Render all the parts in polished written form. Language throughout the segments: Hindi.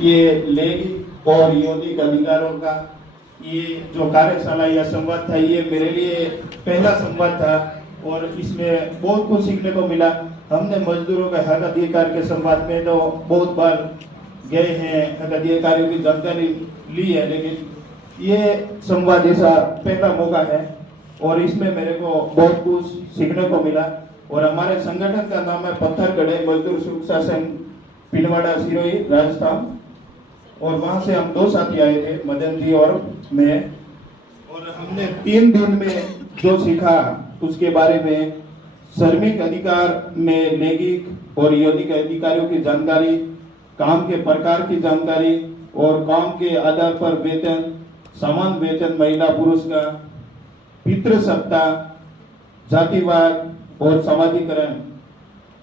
ये लैंगिक और यौनिक अधिकारों का ये जो कार्यशाला या संवाद था, ये मेरे लिए पहला संवाद था और इसमें बहुत कुछ सीखने को मिला। हमने मजदूरों के हक अधिकार के संवाद में तो बहुत बार गए हैं, हक अधिकारियों की जानकारी ली है, लेकिन ये संवाद ऐसा पहला मौका है और इसमें मेरे को बहुत कुछ सीखने को मिला। और हमारे संगठन का नाम है पत्थरगढ़ मजदूर सुरक्षा संघ, पिलवाड़ा, सिरोही, राजस्थान। और वहां से हम 2 साथी आए थे, मदन जी और मैं, और हमने 3 दिन में जो सीखा उसके बारे में श्रमिक अधिकार में लैंगिक और यौनिक अधिकारियों की जानकारी, काम के प्रकार की जानकारी और काम के आधार पर वेतन, समान वेतन महिला पुरुष का, पितृसत्ता, जातिवाद और समाजीकरण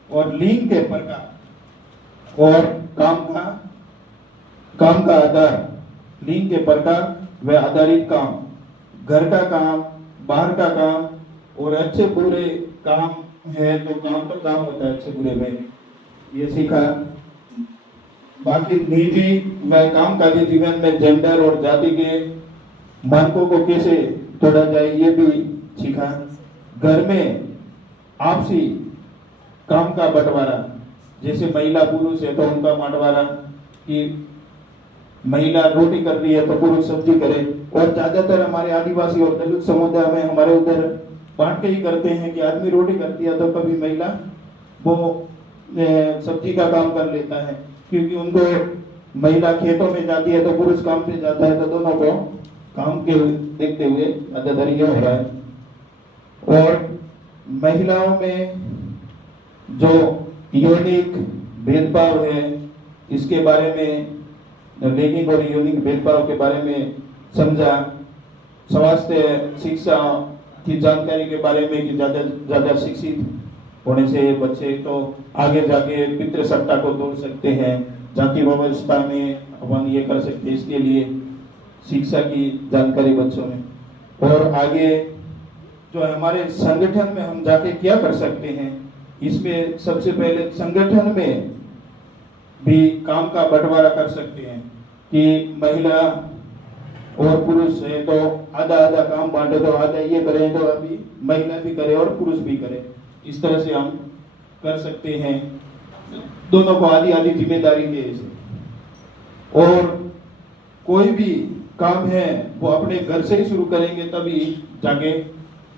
और लिंग के प्रकार और काम का आधार, लिंग के प्रकार व आधारित काम, घर का काम, बाहर का काम और अच्छे बुरे काम है तो काम तो काम होता है अच्छे बुरे में, ये सीखा। बाकी निजी व कामकाजी जीवन में जेंडर और जाति के मानकों को कैसे तोड़ा जाए ये भी सीखा। घर में आपसी काम का बंटवारा, जैसे महिला पुरुष है तो उनका बंटवारा कि महिला रोटी कर रही है तो पुरुष सब्जी करे। और ज्यादातर हमारे आदिवासी और दलित समुदाय में हमारे उधर बांट के ही करते हैं कि आदमी रोटी करती है तो कभी महिला वो सब्जी का काम कर लेता है, क्योंकि उनको महिला खेतों में जाती है तो पुरुष काम पे जाता है, तो दोनों को काम के देखते हुए अदादारी हो रहा है। और महिलाओं में जो यौनिक भेदभाव है इसके बारे में, लैंगिक और यौनिक भेदभाव के बारे में समझा। स्वास्थ्य शिक्षा की जानकारी के बारे में कि ज्यादा शिक्षित होने से बच्चे तो आगे जाके पितृसत्ता को तोड़ सकते हैं, जाति व्यवस्था में अपन ये कर सकते हैं, इसके लिए शिक्षा की जानकारी बच्चों में। और आगे जो हमारे संगठन में हम जाके क्या कर सकते हैं, इसमें सबसे पहले संगठन में भी काम का बंटवारा कर सकते हैं कि महिला और पुरुष है तो आधा आधा काम बांटे, तो आधा ये करें तो अभी महिला भी करे और पुरुष भी करे, इस तरह से हम कर सकते हैं, दोनों को आधी आधी जिम्मेदारी दे। और कोई भी काम है वो अपने घर से ही शुरू करेंगे तभी जाके,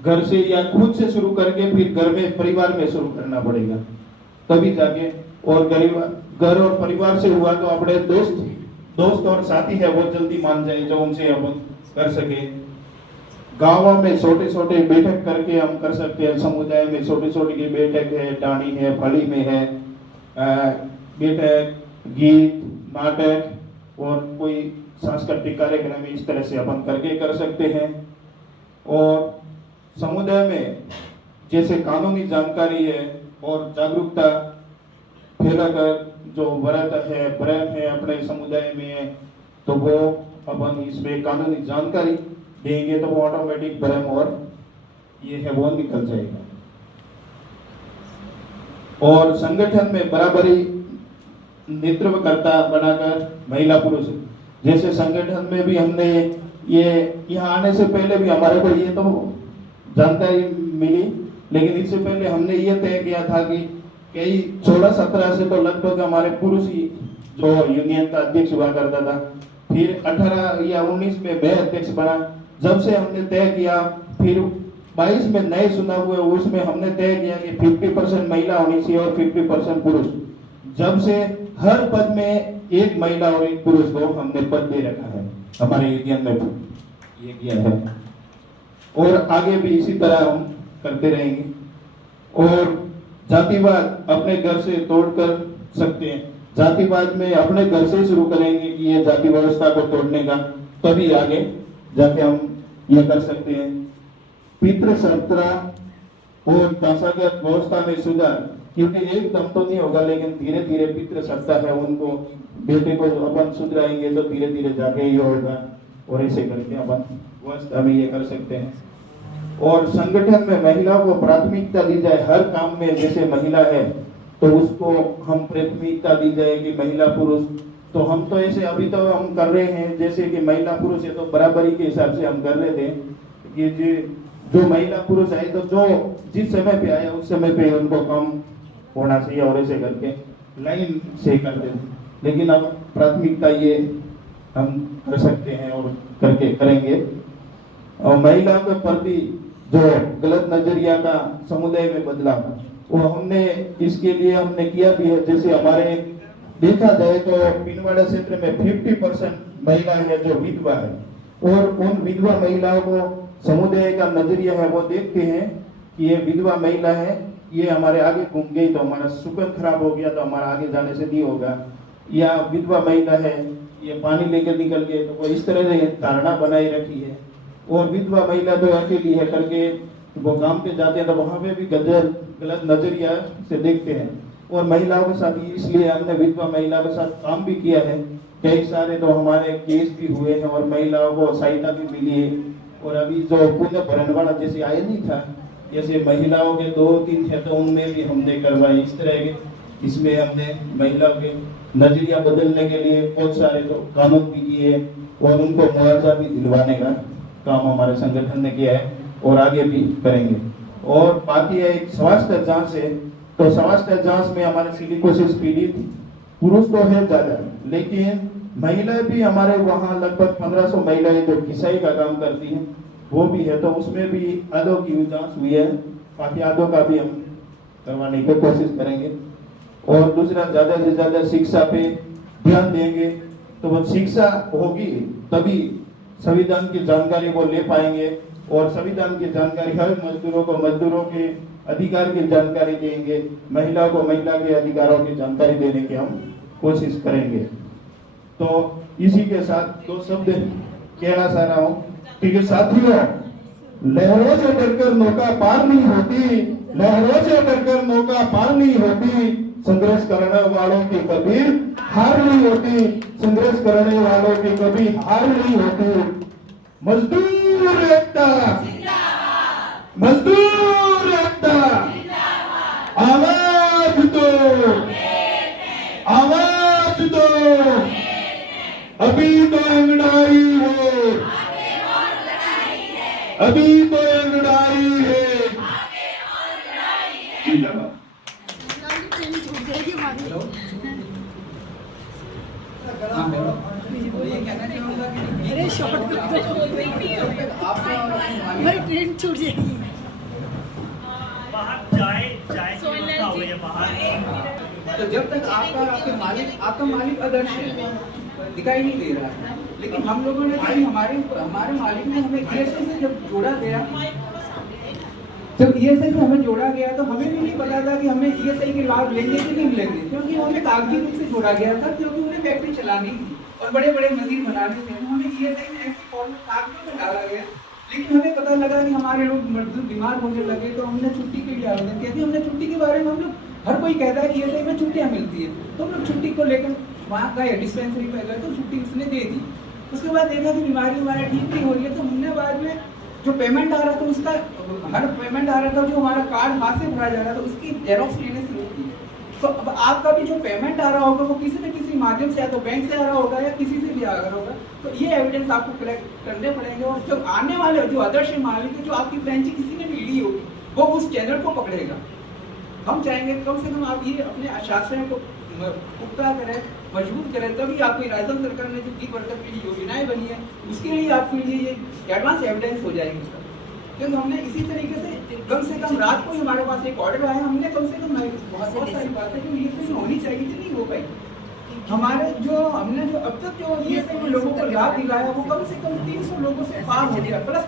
घर से या खुद से शुरू करके फिर घर में परिवार में शुरू करना पड़ेगा तभी जाके। और घर और परिवार से हुआ तो अपने दोस्त और साथी है वो जल्दी मान जाए जो उनसे हम कर सके। गांवों में छोटे छोटे बैठक करके हम कर सकते हैं, समुदाय में छोटी छोटी की बैठक है, डाणी है, फली में है बैठक, गीत, नाटक और कोई सांस्कृतिक कार्यक्रम, इस तरह से अपन करके कर सकते हैं। और समुदाय में जैसे कानूनी जानकारी है और जागरूकता फैलाकर जो व्रत है, प्रेम है अपने समुदाय में है, तो वो अपन इसमें कानूनी जानकारी देंगे तो वो ऑटोमेटिक प्रेम और ये है वो निकल जाएगा। और संगठन में बराबरी नेतृत्वकर्ता बनाकर महिला पुरुष, जैसे संगठन में भी हमने ये यहाँ आने से पहले भी हमारे को ये तो जानकारी मिली, लेकिन इससे पहले हमने ये तय किया था कि कई 16-17 से तो लगभग हमारे पुरुष ही जो यूनियन का अध्यक्ष हुआ करता था, फिर 18 या 19 में मैं अध्यक्ष बना। जब से हमने तय किया, फिर 22 में नए चुनाव हुए, उसमें हमने तय किया कि 50% महिला होनी चाहिए और 50% पुरुष। जब से हर पद में एक महिला और एक पुरुष को हमने पद दे रखा है, हमारे यूनियन में ये किया है और आगे भी इसी तरह हम करते रहेंगे। और जातिवाद अपने घर से तोड़ कर सकते हैं, जातिवाद में अपने घर से शुरू करेंगे कि ये जाति व्यवस्था को तोड़ने का, तभी आगे जाके हम ये कर सकते हैं। पितृसत्ता और दशागत व्यवस्था में सुधार, क्योंकि एकदम तो नहीं होगा, लेकिन धीरे धीरे पितृसत्ता है उनको बेटे को अपन सुधराएंगे तो धीरे धीरे जाके ये होगा, और ऐसे करके अपन व्यवस्था में ये कर सकते हैं। और संगठन में महिलाओं को प्राथमिकता दी जाए हर काम में, जैसे महिला है तो उसको हम प्राथमिकता दी जाए कि महिला पुरुष तो हम तो ऐसे अभी तो हम कर रहे हैं जैसे कि महिला पुरुष है तो बराबरी के हिसाब से हम कर रहे थे कि जो महिला पुरुष आए तो जो जिस समय पे आया उस समय पे उनको कम होना चाहिए और ऐसे करके लाइन से करते थे। लेकिन अब प्राथमिकता ये हम कर सकते हैं और करके करेंगे। और महिलाओं के प्रति जो गलत नजरिया का समुदाय में बदलाव वो हमने इसके लिए हमने किया भी है। जैसे हमारे देखा जाए तो पिनवाड़ा क्षेत्र में 50% महिलाएं हैं जो विधवा है और उन विधवा महिलाओं को समुदाय का नजरिया है वो देखते हैं कि ये विधवा महिला है, ये हमारे आगे घूम गई तो हमारा सुगंध खराब हो गया तो हमारा आगे जाने से नहीं होगा, या विधवा महिला है ये पानी लेकर निकल गए, तो वो इस तरह से धारणा बनाई रखी है। और विधवा महिला तो अकेली है करके वो काम पे जाते हैं तो वहां पे भी गलत नजरिया से देखते हैं। और महिलाओं के साथ इसलिए हमने विधवा महिला के साथ काम भी किया है, कई सारे तो हमारे केस भी हुए हैं और महिलाओं को सहायता भी मिली है। और अभी जो पुण्य भरण वाला जैसे आया नहीं था, जैसे महिलाओं के 2-3 थे तो उनमें भी हमने करवाए इस तरह के। इसमें हमने महिलाओं के नजरिया बदलने के लिए बहुत सारे तो कानून भी किए और उनको मुआवजा भी दिलवाने का काम हमारे संगठन ने किया है और आगे भी करेंगे। और बाकी है एक स्वास्थ्य जांच है, तो स्वास्थ्य जांच में हमारे सिलिकोसिस पीड़ित पुरुष तो है ज्यादा, लेकिन महिलाएं भी हमारे वहाँ लगभग 1500 महिलाएं जो किसाई का काम करती हैं वो भी है, तो उसमें भी आधों की जांच हुई है। बाकी आधों का भी हम करवाने की कोशिश करेंगे। और दूसरा ज्यादा से ज्यादा शिक्षा पे ध्यान देंगे, तो वो शिक्षा होगी तभी संविधान की जानकारी वो ले पाएंगे और संविधान की जानकारी हर मजदूरों को मजदूरों के अधिकार की जानकारी देंगे, महिला को महिला के अधिकारों की जानकारी देने की हम कोशिश करेंगे। तो इसी के साथ 2 शब्द कहना चाह रहा हूँ। ठीक है साथियों, लहरों से डरकर नौका पार नहीं होती, लहरों से डरकर नौका पार नहीं होती, संघर्ष करने वालों की कभी हार नहीं होती, संघर्ष करने वालों की कभी हार नहीं होती। मजदूर एकता, मजदूर एकता, आवाज दो, आवाज दो, अभी तो लड़ाई है, अभी तो लड़ाई है। अरे शॉर्ट मेरी ट्रेन छूट जाएगी। बाहर चाय हो गई है बाहर। तो जब तक आपका मालिक आदर्श है दिखाई नहीं दे रहा है, लेकिन हम लोगों ने हमारे मालिक ने हमें ईएसआई से जब जोड़ा गया, जब ईएसआई से हमें जोड़ा गया तो हमें भी नहीं पता था कि हमें ईएसआई के लाभ लेंगे कि नहीं लेंगे, क्योंकि हमें कागजी रूप से जोड़ा गया था, क्योंकि उन्हें फैक्ट्री चलानी थी और बड़े बड़े मजीर बनाने थे। तो हमें ईएसआई में ऐसे फॉर्म कागजों में डाला गया, लेकिन हमें पता लगा कि हमारे लोग मजदूर बीमार होने लगे तो हमने छुट्टी के लिए आवेदन किया। हमने छुट्टी के बारे में हम लोग हर कोई कहता है कि ईएसआई में छुट्टियां मिलती है, तो हम लोग छुट्टी को लेकर वहाँ गए, डिस्पेंसरी पे गए तो छुट्टी उसने दे दी। उसके बाद देखा कि बीमारी हमारा ठीक नहीं हो रही है, तो हमने बाद में जो पेमेंट आ रहा था उसका हर पेमेंट आ रहा था, जो हमारा कार्ड हाथ से भरा जा रहा था उसकी जेरॉक्स लेने शुरू की। तो अब आपका भी जो पेमेंट आ रहा होगा वो किसी न किसी माध्यम से या तो बैंक से आ रहा होगा या किसी से भी आ रहा होगा, तो ये एविडेंस आपको कलेक्ट करने पड़ेंगे। और जब आने वाले जो आदर्श मालिक है, जो आपकी फ्रेंचाइजी किसी ने भी ली होगी, वो उस चैनल को पकड़ेगा। हम चाहेंगे कम से कम आप ये अपने आश्वासन को पुख्ता करें, मजबूत करें, तभी आपकी राजस्थान सरकार ने जो दी वर्कर के लिए योजनाएं बनी है उसके लिए आपके लिए ये एडवांस एविडेंस हो जाएंगे सर। क्योंकि हमने इसी तरीके से कम रात को ही हमारे पास एक ऑर्डर आया, हमने कम से कम बहुत सारी बातें जो ये होनी चाहिए थी नहीं हो पाई। हमारे हमने जो अब तक जो ये लोगों को लाभ दिलाया वो कम से कम 300 लोगों से पार हो गया, प्लस